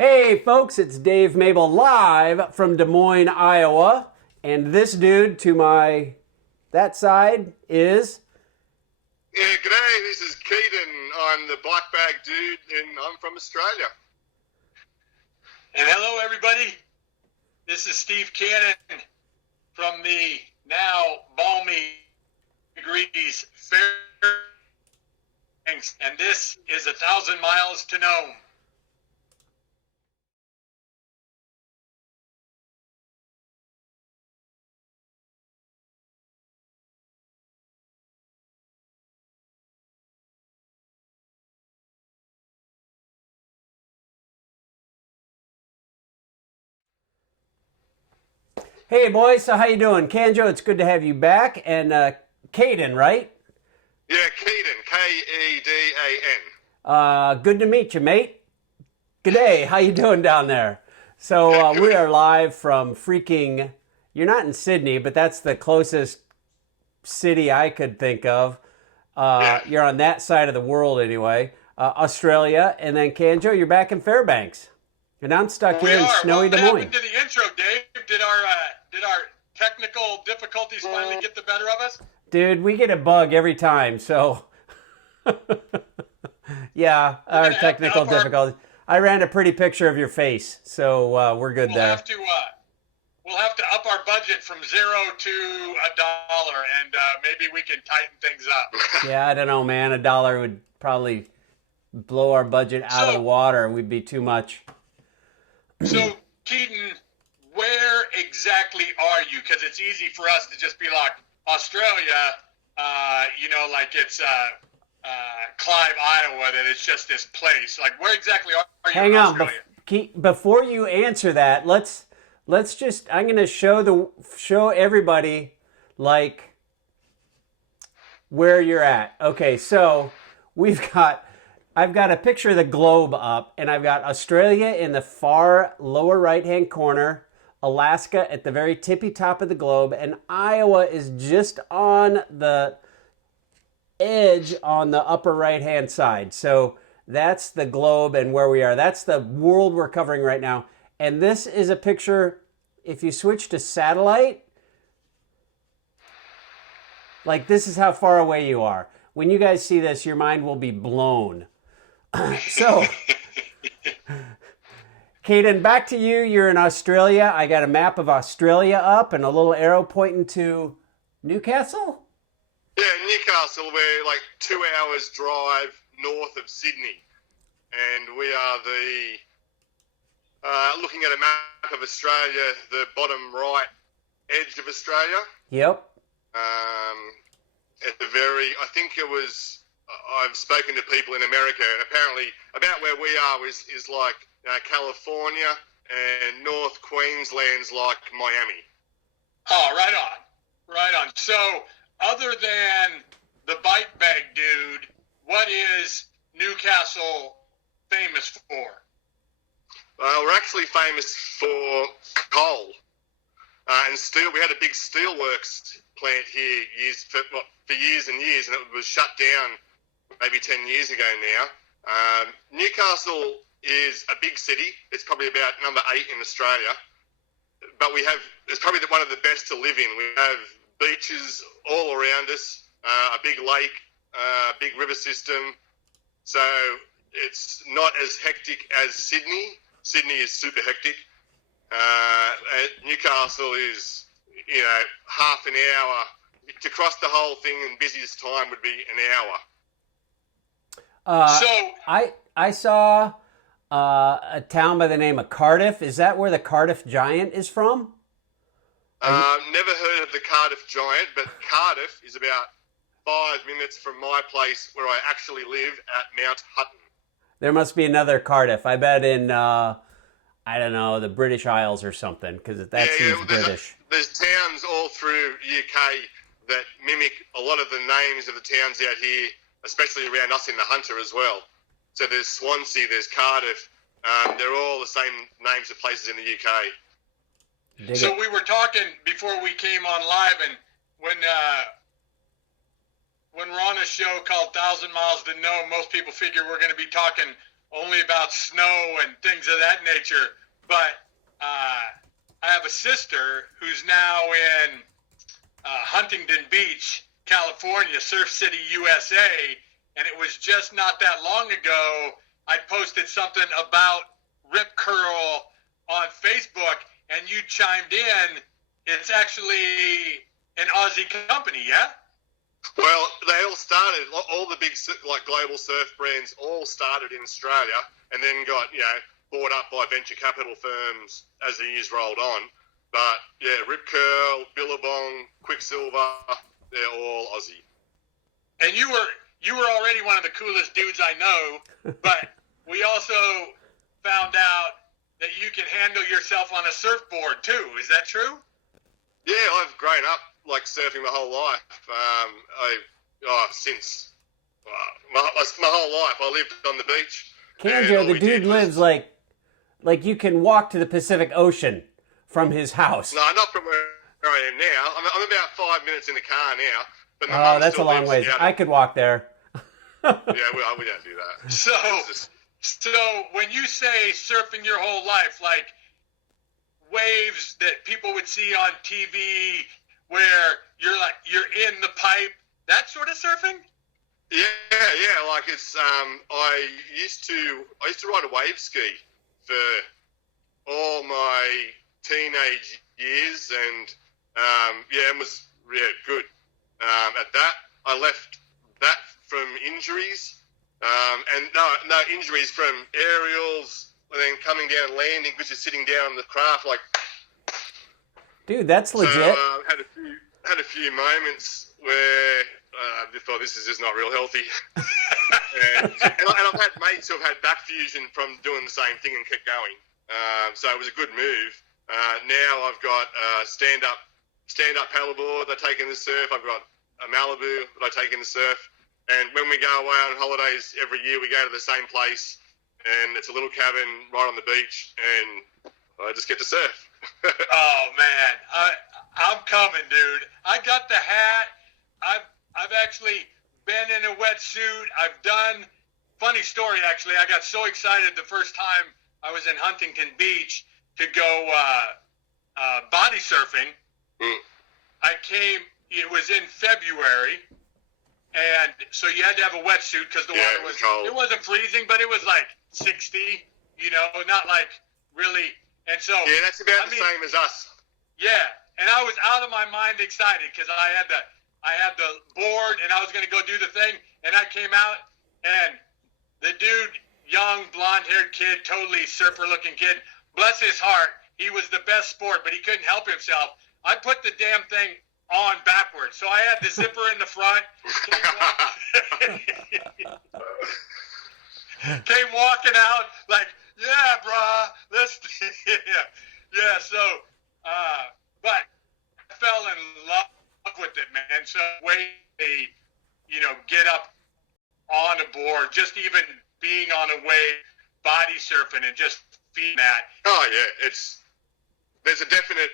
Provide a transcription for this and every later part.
Hey folks, it's Dave Mabel live from Des Moines, Iowa. And this dude to that side is Yeah, g'day, this is Keaton. I'm the black bag dude and I'm from Australia. And hello, everybody. This is Steve Cannon from the now balmy degrees Fairbanks, and this is 1,000 miles to Nome. Hey boys, so how you doing? Kanjo, it's good to have you back. And Caden, right? Yeah, Keaton, Kedan. Good to meet you, mate. G'day, how you doing down there? So we are live from freaking, you're not in Sydney, but that's the closest city I could think of. You're on that side of the world anyway. Australia, and then Kanjo, you're back in Fairbanks. And I'm stuck here in snowy Des Moines. What happened to the intro, Dave? Did our technical difficulties finally get the better of us? Dude, we get a bug every time, so yeah, our technical difficulties. I ran a pretty picture of your face, so we're good there. We'll have to up our budget from $0 to $1, and maybe we can tighten things up. Yeah, I don't know, man. $1 would probably blow our budget out of the water. We'd be too much. So, Keaton, where exactly are you? Because it's easy for us to just be like, Australia, like it's Clive, Iowa, that it's just this place. Like, where exactly are you Hang in on, Australia? before you answer that, let's just. I'm going to show everybody like where you're at. Okay, so I've got a picture of the globe up, and I've got Australia in the far lower right-hand corner, Alaska at the very tippy top of the globe, and Iowa is just on the edge on the upper right-hand side. So that's the globe and where we are. That's the world we're covering right now. And this is a picture, if you switch to satellite, like this is how far away you are. When you guys see this, your mind will be blown. So, Caden, back to you. You're in Australia. I got a map of Australia up and a little arrow pointing to Newcastle. Yeah, Newcastle, we're like 2 hours drive north of Sydney. And we are looking at a map of Australia, the bottom right edge of Australia. Yep. At the I think it was, I've spoken to people in America, and apparently about where we are is like California, and North Queensland's like Miami. Oh, right on. Right on. So, other than the bike bag dude, what is Newcastle famous for? We're actually famous for coal and steel. We had a big steelworks plant here for years and years, and it was shut down maybe 10 years ago now. Newcastle is a big city. It's probably about number 8 in Australia, but it's probably one of the best to live in. We have beaches all around us, a big lake, a big river system. So it's not as hectic as Sydney. Sydney is super hectic. Newcastle is, half an hour. To cross the whole thing in busiest time would be an hour. I saw a town by the name of Cardiff. Is that where the Cardiff Giant is from? Never heard of the Cardiff Giant, but Cardiff is about 5 minutes from my place where I actually live at Mount Hutton. There must be another Cardiff. I bet in, I don't know, the British Isles or something, because that seems British. There's towns all through UK that mimic a lot of the names of the towns out here, especially around us in the Hunter as well. So there's Swansea, there's Cardiff. They're all the same names of places in the UK. So we were talking before we came on live, and when we're on a show called 1,000 Miles to Nome, most people figure we're going to be talking only about snow and things of that nature. But I have a sister who's now in Huntington Beach, California, Surf City, USA, and it was just not that long ago I posted something about Rip Curl on Facebook, and you chimed in. It's actually an Aussie company, yeah? Well, they all started, all the big like global surf brands all started in Australia and then got, bought up by venture capital firms as the years rolled on. But yeah, Rip Curl, Billabong, Quicksilver, they're all Aussie. And you were already one of the coolest dudes I know, but we also found out that you can handle yourself on a surfboard too. Is that true? Yeah, I've grown up like surfing my whole life. Since my whole life, I lived on the beach. Kanjo, the dude lives like you can walk to the Pacific Ocean from his house. No, not from where I am now. I'm about 5 minutes in the car now. But my Oh, mum that's a still long lives ways. out I could walk there. Yeah, we don't do that. So when you say surfing your whole life, like waves that people would see on TV where you're in the pipe, that sort of surfing? Yeah, like it's I used to ride a wave ski for all my teenage years, and it was good at that. I left that from injuries, and no injuries from aerials, and then coming down and landing, which is sitting down on the craft like. Dude, that's legit. So, had a few moments where I thought this is just not real healthy, and I've had mates who have had back fusion from doing the same thing and kept going. So it was a good move. Now I've got stand up paddleboard that I take in the surf. I've got a Malibu that I take in the surf. And when we go away on holidays every year, we go to the same place, and it's a little cabin right on the beach, and I just get to surf. Oh man, I'm coming, dude. I got the hat. I've actually been in a wetsuit. I've done. Funny story, actually. I got so excited the first time I was in Huntington Beach to go body surfing. I came. It was in February, and so you had to have a wetsuit because the water was cold. It wasn't freezing, but it was like 60. Not like really. And so that's about the same as us. Yeah, and I was out of my mind excited because I had the board and I was going to go do the thing, and I came out and the dude, young blonde-haired kid, totally surfer-looking kid, bless his heart, he was the best sport, but he couldn't help himself. I put the damn thing on backwards, so I had the zipper in the front. Came walking out like, yeah, brah, let's, yeah. So, but I fell in love with it, man. So, get up on a board, just even being on a wave, body surfing, and just feeling that. Oh yeah, there's a definite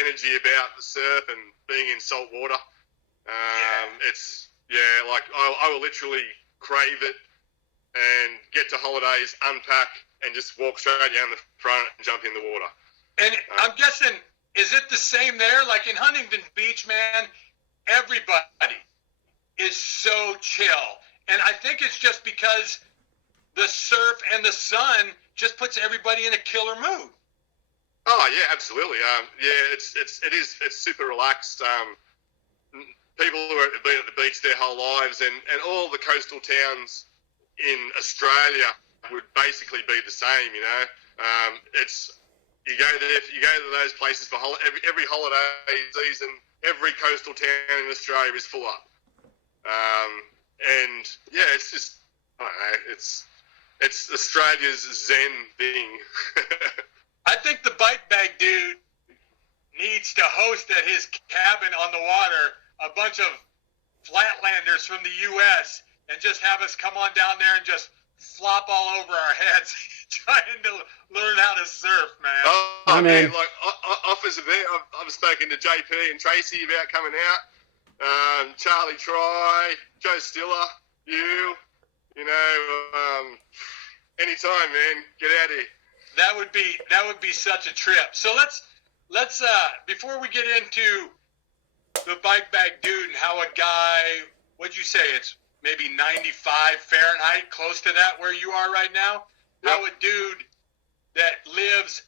energy about the surf and being in salt water. Like I will literally crave it and get to holidays, unpack, and just walk straight down the front and jump in the water. And I'm guessing, is it the same there? Like in Huntington Beach, man, everybody is so chill. And I think it's just because the surf and the sun just puts everybody in a killer mood. Oh yeah, absolutely. It's super relaxed. People who have been at the beach their whole lives, and all the coastal towns in Australia would basically be the same. You go to those places for every holiday season. Every coastal town in Australia is full up. And yeah, it's just, I don't know, it's Australia's Zen thing. I think the bike bag dude needs to host at his cabin on the water a bunch of flatlanders from the U.S. and just have us come on down there and just flop all over our heads trying to learn how to surf, man. Oh, man, like offers are there. I've spoken to JP and Tracy about coming out. Charlie Try, Joe Stiller, Anytime, man. Get out here. That would be such a trip. So let's before we get into the bike bag dude and how a guy, what'd you say, it's maybe 95 Fahrenheit, close to that where you are right now? Yep. How a dude that lives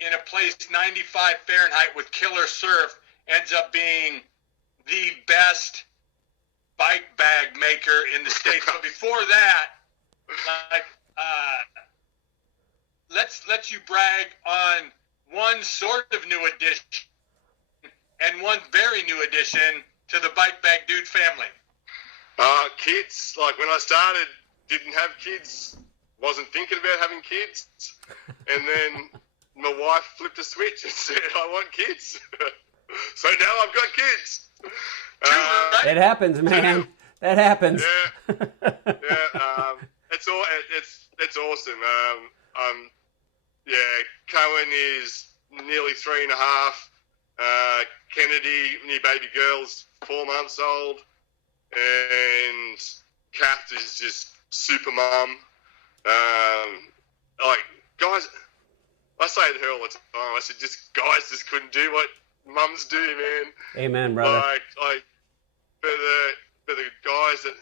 in a place 95 Fahrenheit with killer surf ends up being the best bike bag maker in the States. But before that, like, let's you brag on one sort of new addition and one very new addition to the Bike Bag Dude family. Kids. Like when I started, didn't have kids, wasn't thinking about having kids, and then my wife flipped a switch and said, "I want kids." So now I've got kids. Right? It happens, man. That happens. Yeah, yeah. It's awesome. Yeah, Cohen is nearly 3.5. Kennedy, new baby girl's 4 months old, and Kath is just super mum. Like guys, I say to her all the time. I said, guys just couldn't do what mums do, man. Amen, brother. Like for the guys that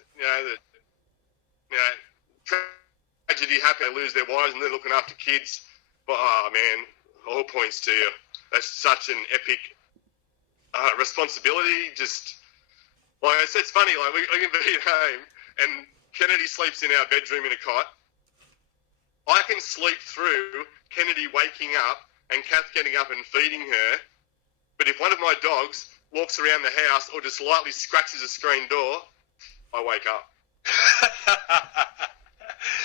tragedy happen, they lose their wives and they're looking after kids. But oh man, all points to you. That's such an epic responsibility. Just like I said, it's funny. Like we can be at home and Kennedy sleeps in our bedroom in a cot. I can sleep through Kennedy waking up and Kath getting up and feeding her. But if one of my dogs walks around the house or just lightly scratches a screen door, I wake up.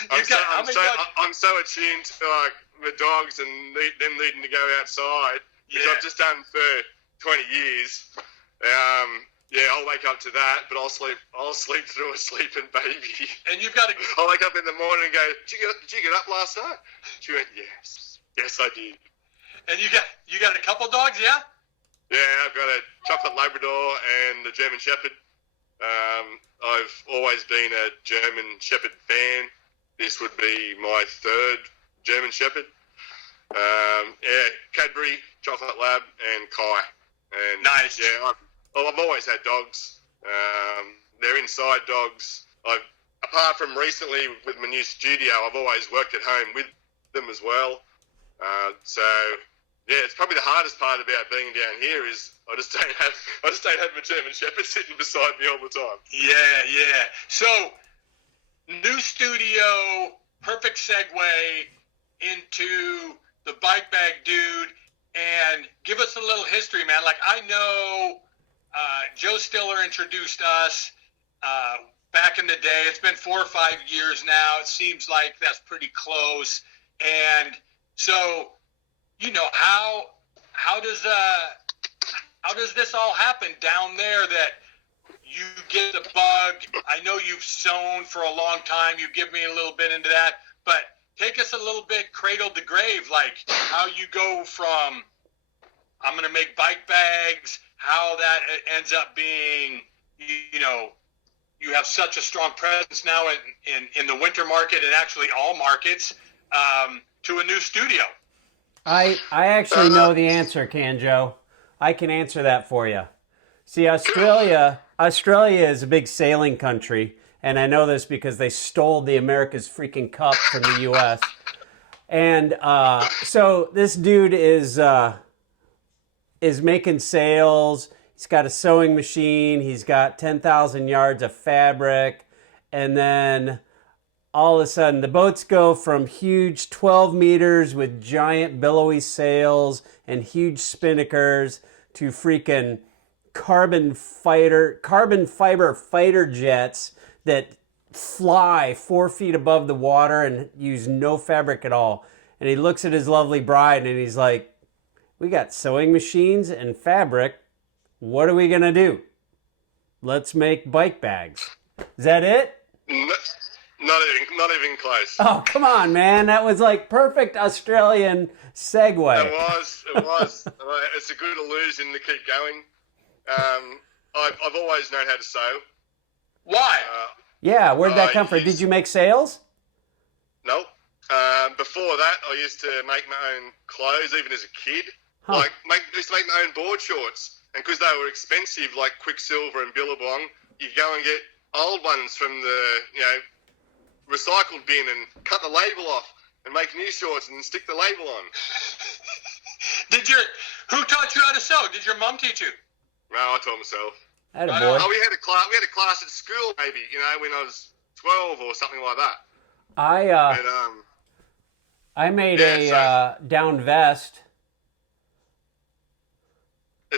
I'm so attuned to like the dogs and them needing to go outside, which I've just done for 20 years. Yeah, I'll wake up to that, but I'll sleep through a sleeping baby. And you've got to. I'll wake up in the morning and go, Did you get up last night? She went, yes, I did. And you got a couple dogs, yeah? Yeah, I've got a chocolate Labrador and a German Shepherd. I've always been a German Shepherd fan. This would be my third German Shepherd. Yeah, Cadbury, chocolate Lab, and Kai. And nice. Yeah, I've always had dogs. They're inside dogs. Apart from recently with my new studio, I've always worked at home with them as well. So yeah, it's probably the hardest part about being down here is I just don't have my German Shepherd sitting beside me all the time. Yeah. So new studio, perfect segue into the Bike Bag Dude, and give us a little history, man. Like I know. Joe Stiller introduced us back in the day. It's been 4 or 5 years now. It seems like that's pretty close. And so, how does this all happen down there that you get the bug? I know you've sewn for a long time. You give me a little bit into that, but take us a little bit cradle to grave, like how you go from I'm going to make bike bags, how that ends up being, you have such a strong presence now in the winter market and actually all markets, to a new studio. I actually know the answer, Canjo. I can answer that for you. See, Australia is a big sailing country, and I know this because they stole the America's freaking Cup from the U.S. And so this dude is making sails. He's got a sewing machine. He's got 10,000 yards of fabric. And then all of a sudden, the boats go from huge 12 meters with giant billowy sails and huge spinnakers to freaking carbon fiber fighter jets that fly 4 feet above the water and use no fabric at all. And he looks at his lovely bride and he's like, we got sewing machines and fabric. What are we going to do? Let's make bike bags. Is that it? Not even close. Oh, come on, man. That was like perfect Australian segue. It was. It's a good illusion to keep going. I've always known how to sew. Why? Yeah, where'd that come from? Did you make sails? No. Before that, I used to make my own clothes, even as a kid. Huh. Used to make my own board shorts. And because they were expensive, like Quicksilver and Billabong, you go and get old ones from the, recycled bin and cut the label off and make new shorts and stick the label on. Who taught you how to sew? Did your mom teach you? No, I taught myself. Attaboy. Oh, we had a class at school, maybe, when I was 12 or something like that. I made a down vest. I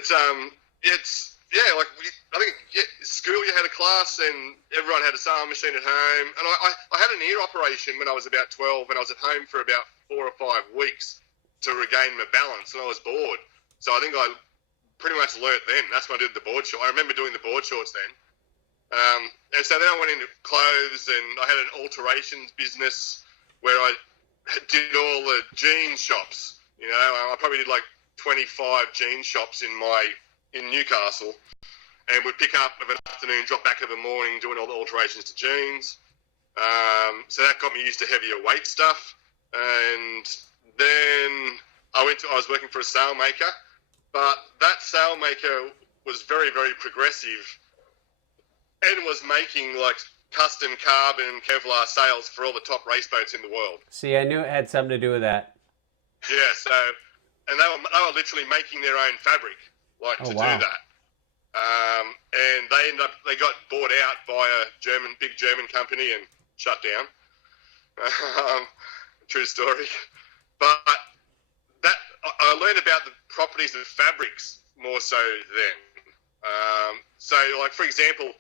think school you had a class and everyone had a sewing machine at home. And I had an ear operation when I was about 12 and I was at home for about 4 or 5 weeks to regain my balance and I was bored. So I think I pretty much learnt then. That's when I did the board short. I remember doing the board shorts then. And so then I went into clothes and I had an alterations business where I did all the jean shops. I probably did like 25 jean shops in Newcastle, and would pick up of an afternoon, drop back of a morning, doing all the alterations to jeans. So that got me used to heavier weight stuff. And then I was working for a sailmaker, but that sailmaker was very, very progressive and was making like custom carbon Kevlar sails for all the top race boats in the world. See, I knew it had something to do with that. Yeah, and they were literally making their own fabric, do that. And they got bought out by a big German company and shut down. True story. But I learned about the properties of fabrics more so then. So, like, for example,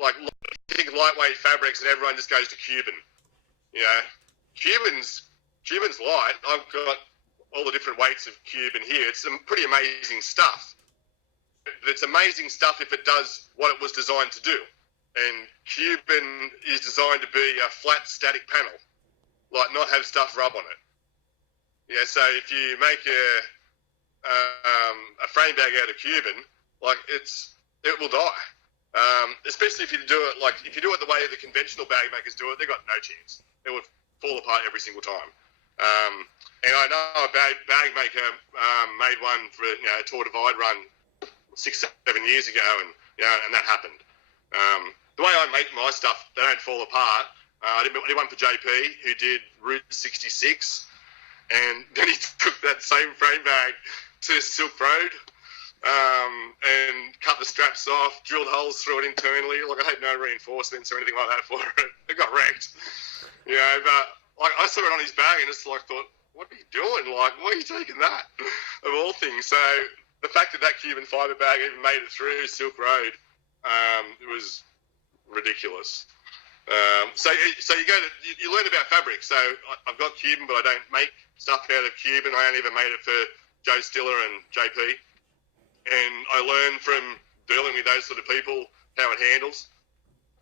like, you think lightweight fabrics and everyone just goes to Cuban. Cuban's light. I've got all the different weights of Cuban here. It's some pretty amazing stuff. It's amazing stuff if it does what it was designed to do. And Cuban is designed to be a flat, static panel, like not have stuff rub on it. Yeah, so if you make a frame bag out of Cuban, like it will die. Especially if you do it the way the conventional bag makers do it, they've got no chance. It would fall apart every single time. And I know a bag maker made one for a Tour Divide run 6-7 years ago, and that happened. The way I make my stuff, they don't fall apart. I did one for JP who did Route 66, and then he took that same frame bag to Silk Road and cut the straps off, drilled holes through it internally. Like, I had no reinforcements or anything like that for it. It got wrecked. But like, I saw it on his bag and just like thought, what are you doing? Like, why are you taking that? Of all things. So the fact that Cuban fibre bag even made it through Silk Road, it was ridiculous. So you learn about fabric. So I've got Cuban, but I don't make stuff out of Cuban. I only ever made it for Joe Stiller and JP. And I learned from dealing with those sort of people how it handles.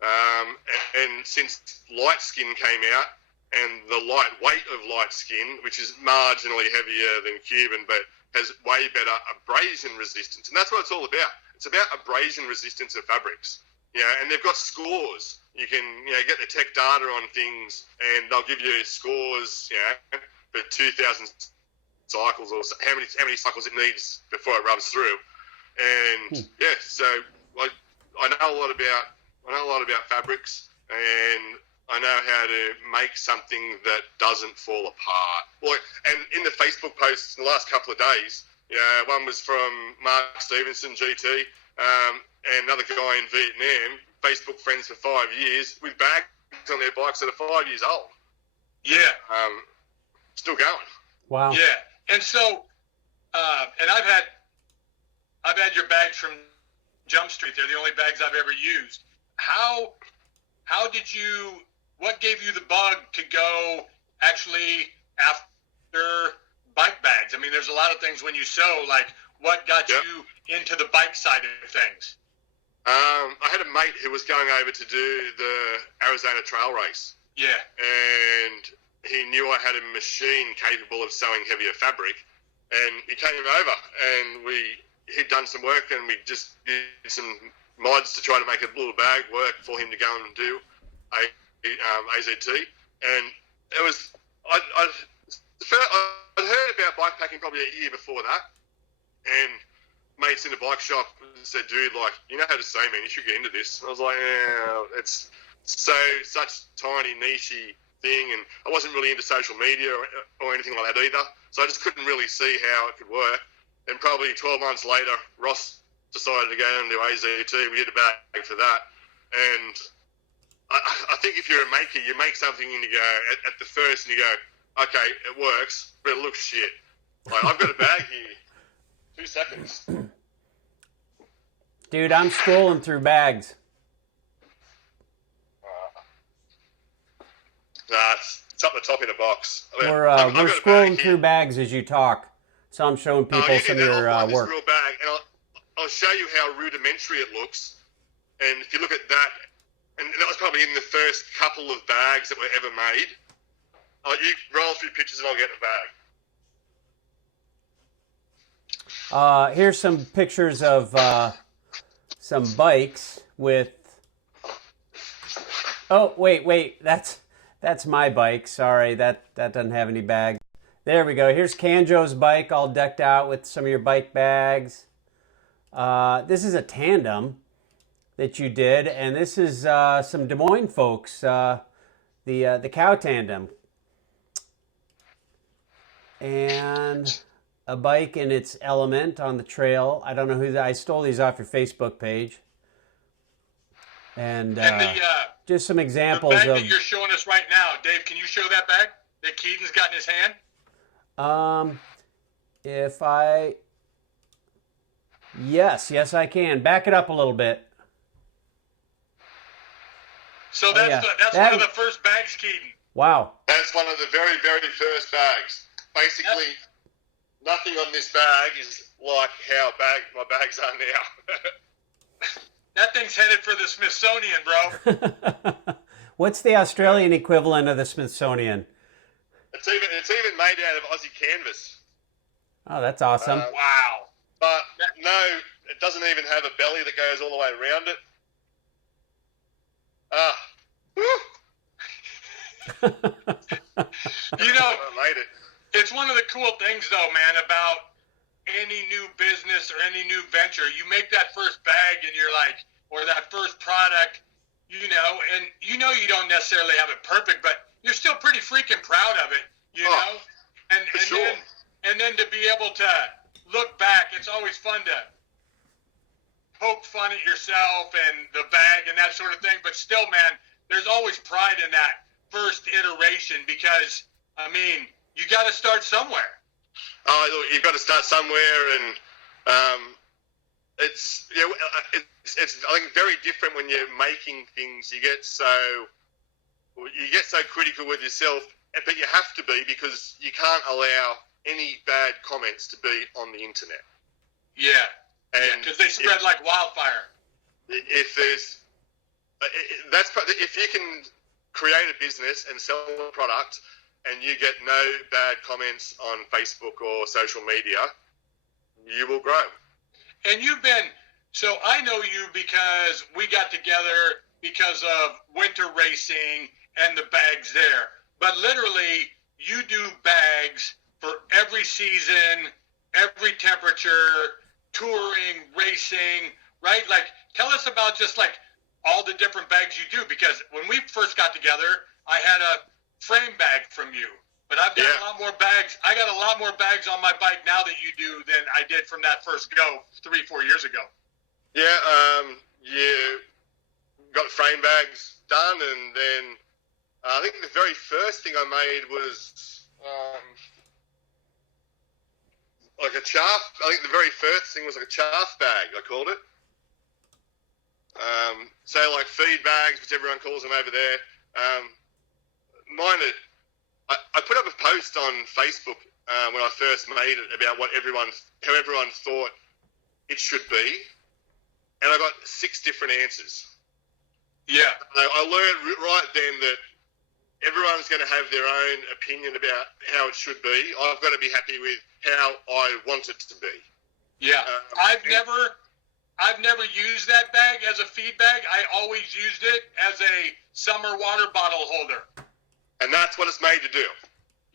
And since light skin came out, and the light weight of light skin, which is marginally heavier than Cuban, but has way better abrasion resistance. And that's what it's all about. It's about abrasion resistance of fabrics. And they've got scores. You can get the tech data on things, and they'll give you scores, for 2,000 cycles or how many cycles it needs before it rubs through. And so like I know a lot about fabrics, and I know how to make something that doesn't fall apart. And in the Facebook posts in the last couple of days, one was from Mark Stevenson, GT, and another guy in Vietnam, Facebook friends for 5 years, with bags on their bikes that are 5 years old. Yeah. Still going. Wow. Yeah. And so, and I've had your bags from Jump Street. They're the only bags I've ever used. What gave you the bug to go actually after bike bags? I mean, there's a lot of things when you sew, like what got you into the bike side of things? I had a mate who was going over to do the Arizona Trail Race. Yeah. And he knew I had a machine capable of sewing heavier fabric. And he came over and he'd done some work, and we just did some mods to try to make a little bag work for him to go and do AZT. And it was I'd heard about bikepacking probably a year before that, and mates in the bike shop said, "Dude, like, you know how to sew, man. You should get into this." And I was like, "Yeah, it's such tiny, nichey thing," and I wasn't really into social media or anything like that either. So I just couldn't really see how it could work. And probably 12 months later, Ross decided to go into AZT. We did a bag for that, and I think if you're a maker, you make something and you go at the first and you go, "Okay, it works, but it looks shit." Like, I've got a bag here. 2 seconds. Dude, I'm scrolling through bags. It's up the top in a box. We're scrolling through bags as you talk. So I'm showing people some of your I'll find work. this real bag, and I'll show you how rudimentary it looks. And if you look at that, and that was probably in the first couple of bags that were ever made. You roll through pictures and I'll get the bag. Here's some pictures of some bikes with. Oh, wait, that's my bike. Sorry, that doesn't have any bags. There we go. Here's Kanjo's bike, all decked out with some of your bike bags. This is a tandem that you did, and this is some Des Moines folks, the cow tandem, and a bike in its element on the trail. I don't know who I stole these off your Facebook page, and just some examples the bag of that you're showing us right now. Dave, can you show that bag that Keaton's got in his hand? Yes, I can. Back it up a little bit. So that's one of the first bags, Keaton. Wow. That's one of the very, very first bags. Basically, nothing on this bag is like how my bags are now. That thing's headed for the Smithsonian, bro. What's the Australian equivalent of the Smithsonian? It's even made out of Aussie canvas. Oh, that's awesome. Wow. But no, it doesn't even have a belly that goes all the way around it. I made it. It's one of the cool things, though, man, about any new business or any new venture. You make that first bag and you're like, or that first product, and you don't necessarily have it perfect, but you're still pretty freaking proud of it, know? And then to be able to look back, it's always fun to poke fun at yourself and the bag and that sort of thing. But still, man, there's always pride in that first iteration because, you got to start somewhere. Oh, you've got to start somewhere, and it's I think very different when you're making things. You get so critical with yourself, but you have to be because you can't allow any bad comments to be on the internet. Yeah, because they spread like wildfire. If you can create a business and sell a product, and you get no bad comments on Facebook or social media, you will grow. And so I know you because we got together because of winter racing and the bags there. But literally, you do bags for every season, every temperature, touring, racing, right? Like, tell us about just like all the different bags you do, because when we first got together, I had a frame bag from you, but I've got a lot more bags. I got a lot more bags on my bike now that you do than I did from that first go 3-4 years ago. Yeah, you got frame bags done, and then I think the very first thing I made was like a chaff. I think the very first thing was like a chaff bag, I called it. So like feed bags, which everyone calls them over there. I put up a post on Facebook when I first made it about how everyone thought it should be, and I got 6 different answers. Yeah, I learned right then that everyone's going to have their own opinion about how it should be. I've got to be happy with how I want it to be. Yeah, I've never used that bag as a feed bag. I always used it as a summer water bottle holder. And that's what it's made to do.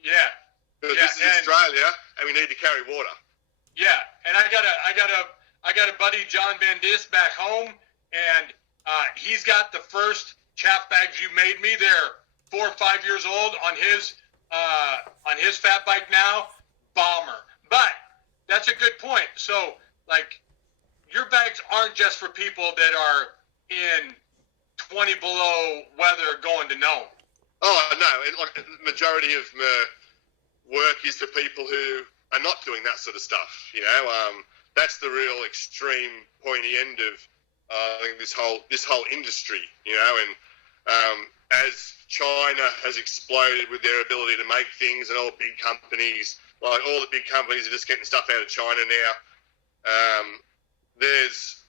Yeah. Because Yeah, this is Australia, and we need to carry water. Yeah, and I got a buddy, John Van Dis, back home, and he's got the first chaff bags you made me. They're 4 or 5 years old on his fat bike now. Bomber. But that's a good point. So, like, your bags aren't just for people that are in 20 below weather going to Nome. Oh no! Like the majority of my work is for people who are not doing that sort of stuff. That's the real extreme pointy end of I think this whole industry. And as China has exploded with their ability to make things, and all big companies, like all the big companies, are just getting stuff out of China now. There's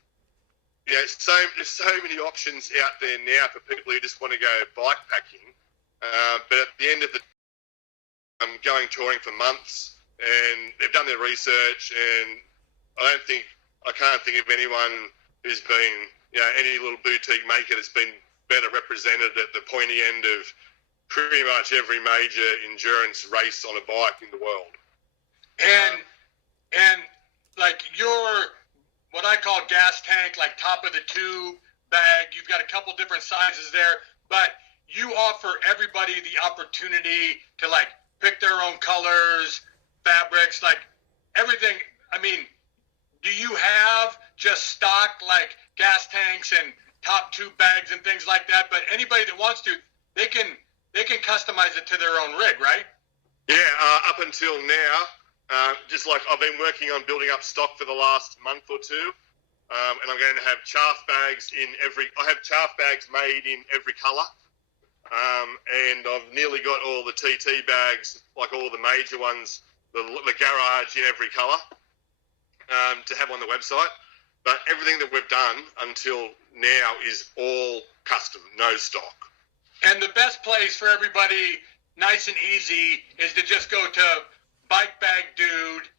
so many options out there now for people who just want to go bike packing. But at the end of the I'm going touring for months, and they've done their research, and I can't think of anyone who's been, any little boutique maker that's been better represented at the pointy end of pretty much every major endurance race on a bike in the world. And like your what I call gas tank, like top of the tube bag, you've got a couple different sizes there, but you offer everybody the opportunity to like pick their own colors, fabrics, like everything. I mean, do you have just stock like gas tanks and top tube bags and things like that? But anybody that wants to, they can customize it to their own rig, right? Yeah, up until now, just like I've been working on building up stock for the last month or two, and I'm going to have chaff bags I have chaff bags made in every colour. And I've nearly got all the TT bags, like all the major ones, the garage in every colour, to have on the website. But everything that we've done until now is all custom, no stock. And the best place for everybody, nice and easy, is to just go to Bike Bag Dude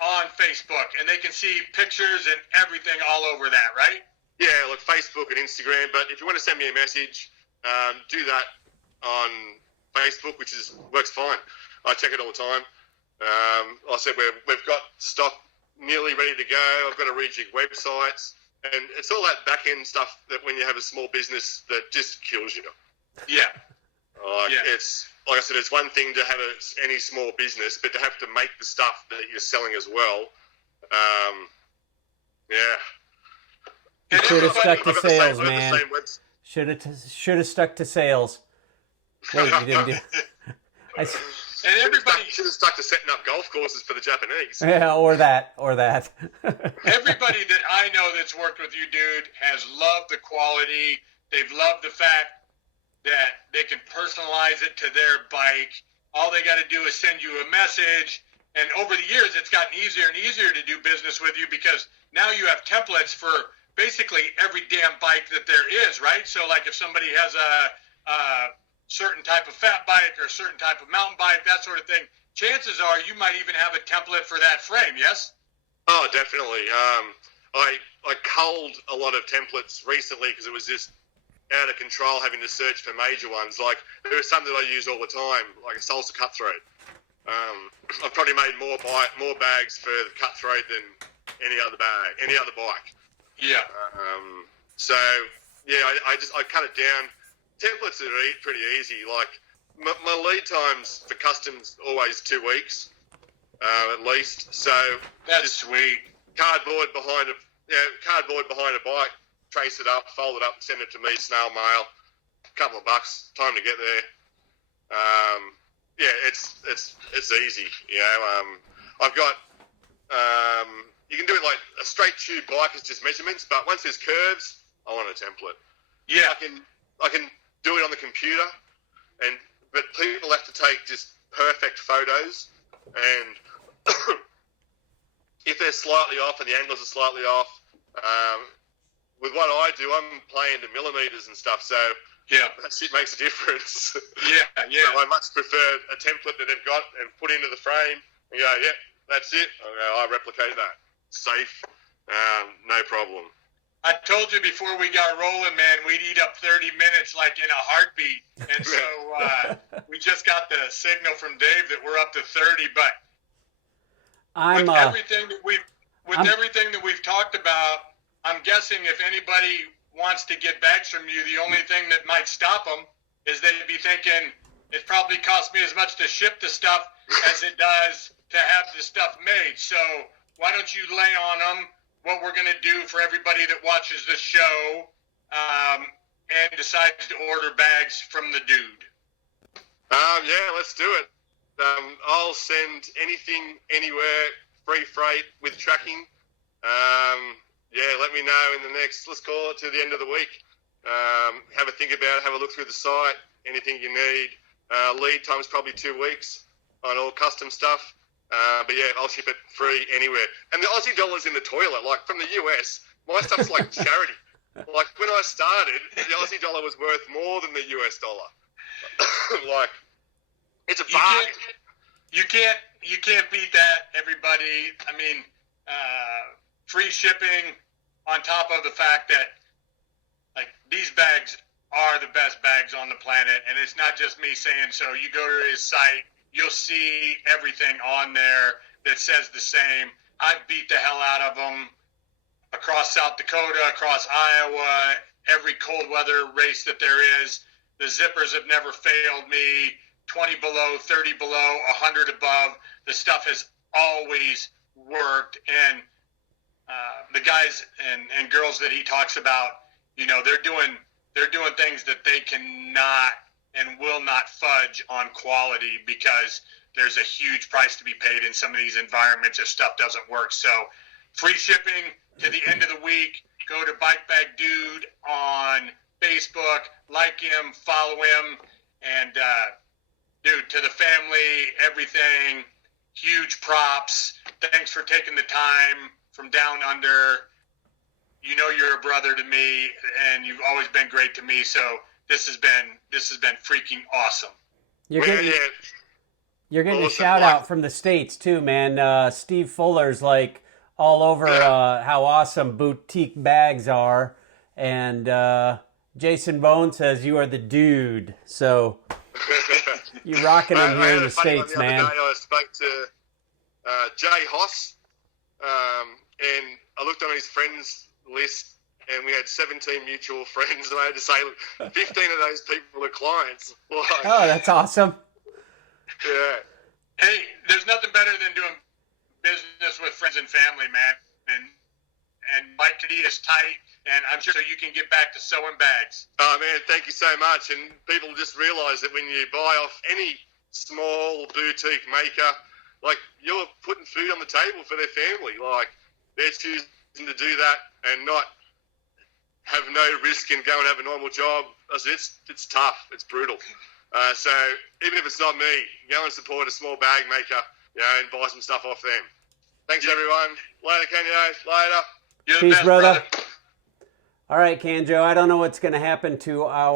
on Facebook, and they can see pictures and everything all over that, right? Yeah, like Facebook and Instagram. But if you want to send me a message, do that on Facebook, which works fine. I check it all the time. Like I said, we've got stock nearly ready to go. I've got to rejig websites, and it's all that back end stuff that when you have a small business that just kills you. Yeah. It's like I said, it's one thing to have any small business, but to have to make the stuff that you're selling as well. You should have stuck to sales, man. Should have stuck to sales. Wait, you didn't do. And everybody should have stuck to setting up golf courses for the Japanese. Yeah, or that. Everybody that I know that's worked with you, dude, has loved the quality. They've loved the fact that they can personalize it to their bike. All they got to do is send you a message. And over the years, it's gotten easier and easier to do business with you because now you have templates for basically every damn bike that there is, right? So, like, if somebody has a certain type of fat bike or a certain type of mountain bike, that sort of thing, chances are you might even have a template for that frame, yes? Oh, definitely. I culled a lot of templates recently because it was just out of control having to search for major ones. Like, there are some that I use all the time, like a salsa cutthroat. I've probably made more bags for the cutthroat than any other bike. Yeah. So yeah, I cut it down. Templates are pretty easy. Like my lead times for customs always 2 weeks, at least. So that's sweet. Cardboard behind a bike. Trace it up, fold it up, send it to me, snail mail. Couple of bucks, time to get there. Yeah, it's easy. I've got. You can do it like a straight tube bike is just measurements, but once there's curves, I want a template. Yeah, I can do it on the computer, but people have to take just perfect photos, and if they're slightly off and the angles are slightly off, with what I do, I'm playing to millimeters and stuff, so yeah, that shit makes a difference. Yeah. So I much prefer a template that they've got and put into the frame and go, yeah, that's it. I replicate that. Safe, no problem. I told you before we got rolling, man, we'd eat up 30 minutes like in a heartbeat. And so we just got the signal from Dave that we're up to 30. But I'm with everything that we've talked about, I'm guessing if anybody wants to get bags from you, the only thing that might stop them is they'd be thinking it probably costs me as much to ship the stuff as it does to have the stuff made. So why don't you lay on them what we're going to do for everybody that watches the show and decides to order bags from the dude? Yeah, let's do it. I'll send anything, anywhere, free freight with tracking. Yeah, let me know in the next, let's call it to the end of the week. Have a think about it, have a look through the site, anything you need. Lead time's probably 2 weeks on all custom stuff. But yeah, I'll ship it free anywhere. And the Aussie dollar's in the toilet, like from the US, my stuff's like charity. Like when I started, the Aussie dollar was worth more than the US dollar. Like, it's a bargain. You can't beat that, everybody. I mean, free shipping on top of the fact that like these bags are the best bags on the planet, and it's not just me saying so. You go to his site, you'll see everything on there that says the same. I've beat the hell out of them across South Dakota, across Iowa, every cold weather race that there is. The zippers have never failed me. 20 below, 30 below, 100 above. The stuff has always worked. And the guys and girls that he talks about, you know, they're doing things that they cannot and will not fudge on quality, because there's a huge price to be paid in some of these environments if stuff doesn't work. So free shipping to the end of the week. Go to Bike Bag Dude on Facebook, like him, follow him, and dude, to the family, everything, huge props. Thanks for taking the time from down under. You know you're a brother to me, and you've always been great to me. So this has been freaking awesome. You're getting a shout out from the States too, man. Steve Fuller's like all over how awesome boutique bags are, and Jason Bone says you are the dude. So you're rocking them here in the States, man. The other day I spoke to Jay Hoss, and I looked on his friends list, and we had 17 mutual friends, and I had to say, look, 15 of those people are clients. Like, oh, that's awesome. Yeah. Hey, there's nothing better than doing business with friends and family, man. And Mike D is tight, and I'm sure you can get back to sewing bags. Oh, man, thank you so much. And people just realise that when you buy off any small boutique maker, like, you're putting food on the table for their family. Like, they're choosing to do that and not have no risk and go and have a normal job. It's tough. It's brutal. So even if it's not me, go and support a small bag maker, you know, and buy some stuff off them. Thanks, everyone. Later, Kenyo. Later. You're the Peace, best, brother. All right, Kanjo, I don't know what's going to happen to our